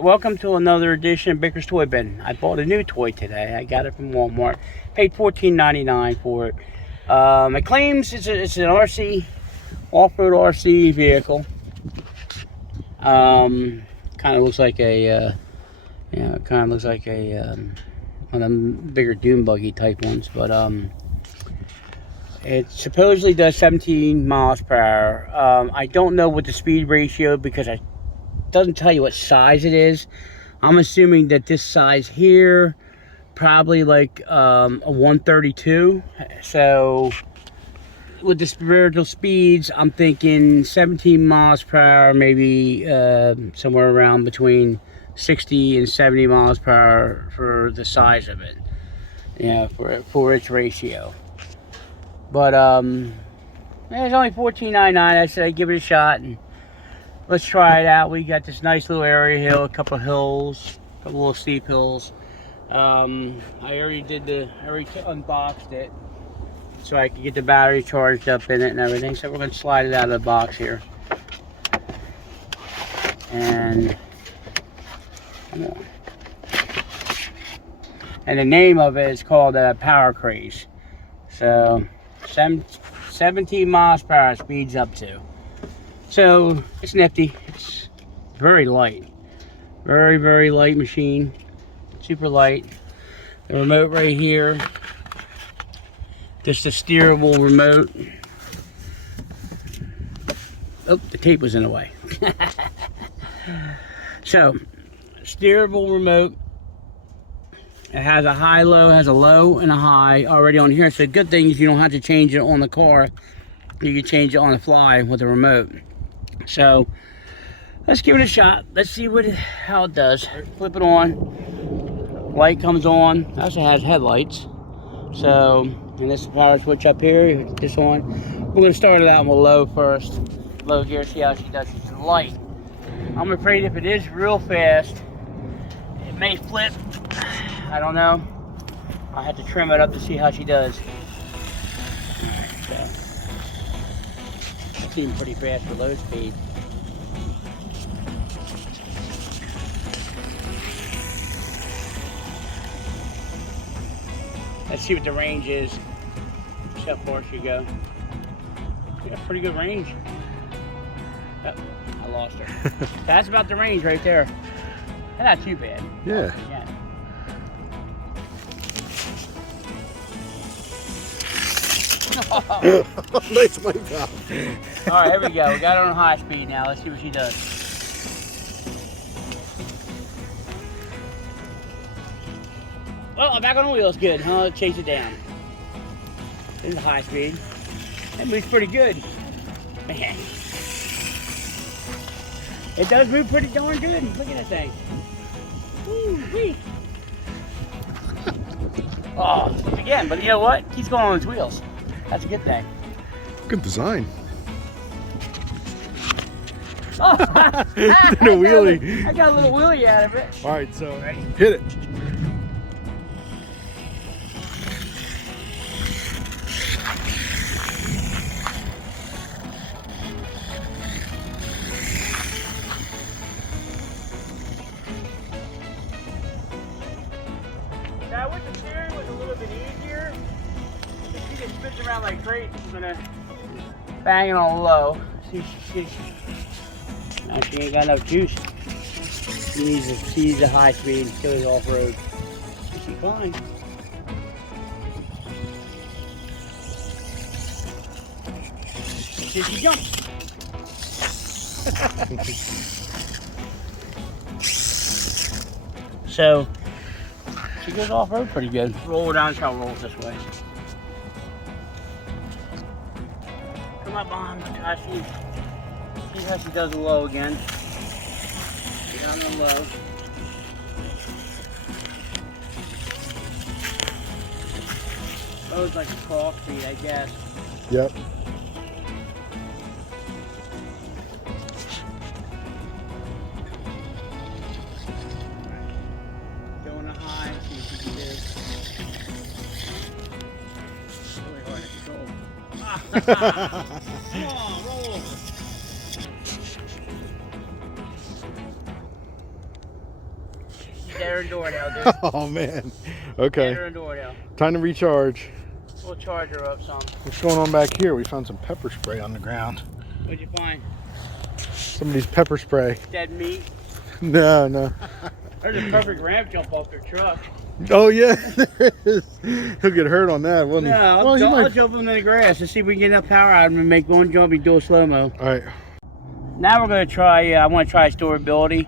Alright, welcome to another edition of Baker's Toy Bin. I bought a new toy today. I got it from Walmart. Paid $14.99 for it. It claims it's an RC, off-road RC vehicle. Kind of looks like a, one of them bigger dune buggy type ones. But it supposedly does 17 miles per hour. I don't know what the speed ratio, because it doesn't tell you what size it is. I'm assuming that this size here, probably like a 132. So with the spiritual speeds, I'm thinking 17 miles per hour, maybe somewhere around between 60 and 70 miles per hour for the size of it. Yeah, for its ratio. But it's only $14.99. I said I'd give it a shot and let's try it out. We got this nice little area hill, a couple of hills, a couple little steep hills. I already unboxed it so I could get the battery charged up in it and everything. So we're going to slide it out of the box here. And the name of it is called PowerCraze. So 17 miles per hour speeds up to. So it's nifty. It's very light. Very, very light machine. Super light. The remote right here. Just a steerable remote. Oh, the tape was in the way. So, steerable remote. It has a high-low, has a low and a high already on here. So the good thing is you don't have to change it on the car. You can change it on the fly with the remote. So let's give it a shot. Let's see how it does. Flip it on. Light comes on. It also has headlights. So, and this is the power switch up here. This on. We're going to start it out with low first. Low gear, see how she does. She's light. I'm afraid if it is real fast, it may flip. I don't know. I have to trim it up to see how she does. Alright, so it's even pretty fast for low speed. Let's see what the range is. See how far she go. Yeah, pretty good range. Oh, I lost her. That's about the range right there. That's not too bad. Yeah. Yeah. Nice mic drop. Alright, here we go. We got her on high speed now. Let's see what she does. Well, I'm back on the wheels. Good. Huh? Chase it down. This is high speed. That moves pretty good. Man. It does move pretty darn good. Look at that thing. Woo-wee. Oh, again, but you know what? Keeps going on its wheels. That's a good thing. Good design. Oh, Did a wheelie. I got a little wheelie out of it. All right, so Ready? hit it. Now, I wish the steering was a little bit easier. If she just spins around like crazy, she's gonna bang it on low. See, now she ain't got enough juice. She needs a high speed and goes off road. She's fine. See if she jumps. So she goes off road pretty good. Roll her down, try to roll it this way. Come up on, see how she does the low again. Get on the low. Low's like a crawl speed, I guess. Yep. Going to high, see what she can do. Really hard to control. Come on, roll. Battery and door now, dude. Oh man. Okay. Battery and door now. Time to recharge. We'll charge her up some. What's going on back here? We found some pepper spray on the ground. What'd you find? Somebody's pepper spray. Dead meat? No, no. There's a perfect ramp jump off their truck. Oh yeah, there is. He'll get hurt on that, wouldn't he? No, I'll jump him in the grass to see if we can get enough power out of him and make one jump and do a slow-mo. All right. Now we're going to try, I want to try storability.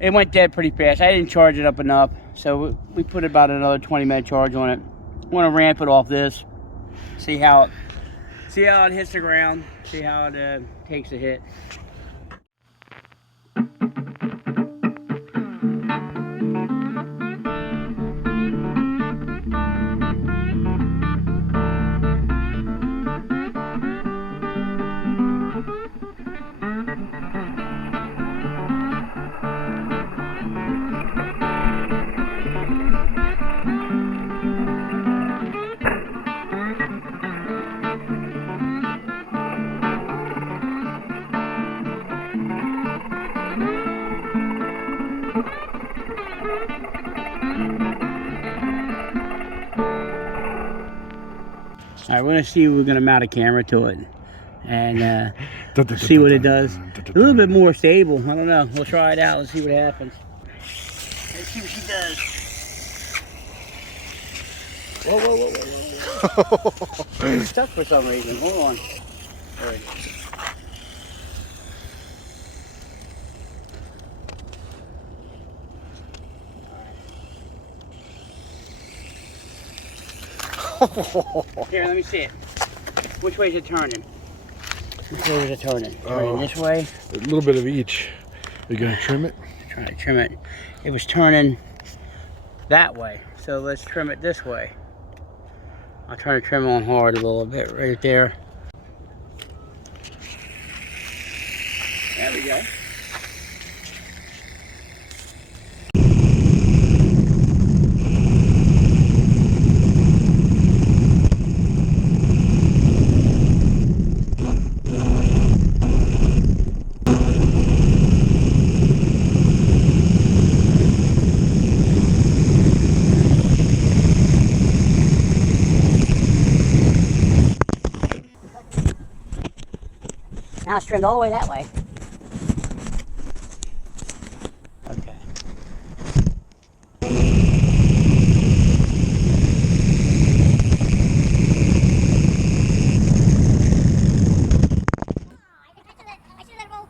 It went dead pretty fast. I didn't charge it up enough, so we put about another 20-minute charge on it. I want to ramp it off this, see how it hits the ground, see how it takes a hit. All right, we're gonna see if we're gonna mount a camera to it and see what it does. A little bit more stable. I don't know. We'll try it out. Let's see what happens. Let's see what she does. Whoa, whoa, whoa, whoa, whoa. It's stuck for some reason. Hold on. There it is. Here, let me see it. Which way is it turning? Which way is it turning? Turning this way? A little bit of each. Are you gonna trim it? Trying to trim it. It was turning that way, so let's trim it this way. I'll try to trim on hard a little bit right there. There we go. Now it's trimmed all the way that way. Okay. I should let it roll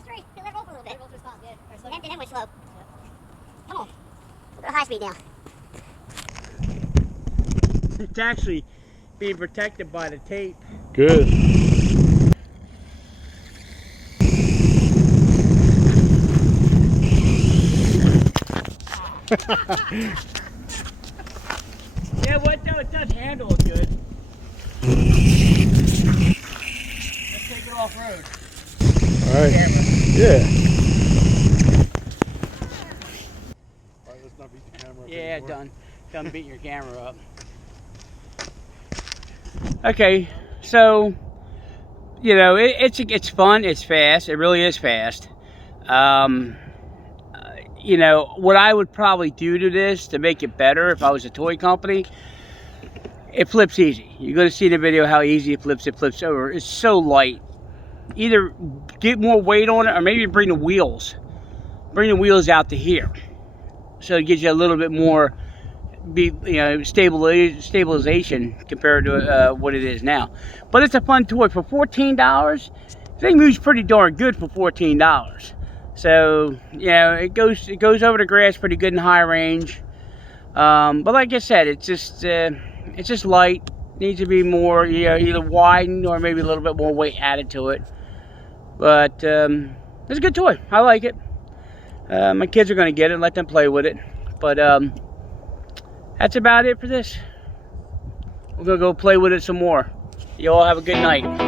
straight. Let it roll for a little bit. Roll through spots, good. And then it went slow. Come on. Put the high speed down. It's actually being protected by the tape. Good. Yeah, what though? It does handle it good. Let's take it off road. All right. Camera. Yeah. All right, let's not beat the camera up Yeah, anymore. done beating your camera up. Okay, so you know it's fun. It's fast. It really is fast. You know, what I would probably do to this to make it better if I was a toy company, it flips easy. You're going to see in the video how easy it flips over. It's so light. Either get more weight on it or maybe bring the wheels out to here. So it gives you a little bit more stabilization compared to what it is now. But it's a fun toy. For $14, the thing moves pretty darn good for $14. So yeah, it goes over the grass pretty good in high range. But like I said, it's just light. Needs to be more, either widened or maybe a little bit more weight added to it. But it's a good toy. I like it. My kids are going to get it and let them play with it. But that's about it for this. We're going to go play with it some more. You all have a good night.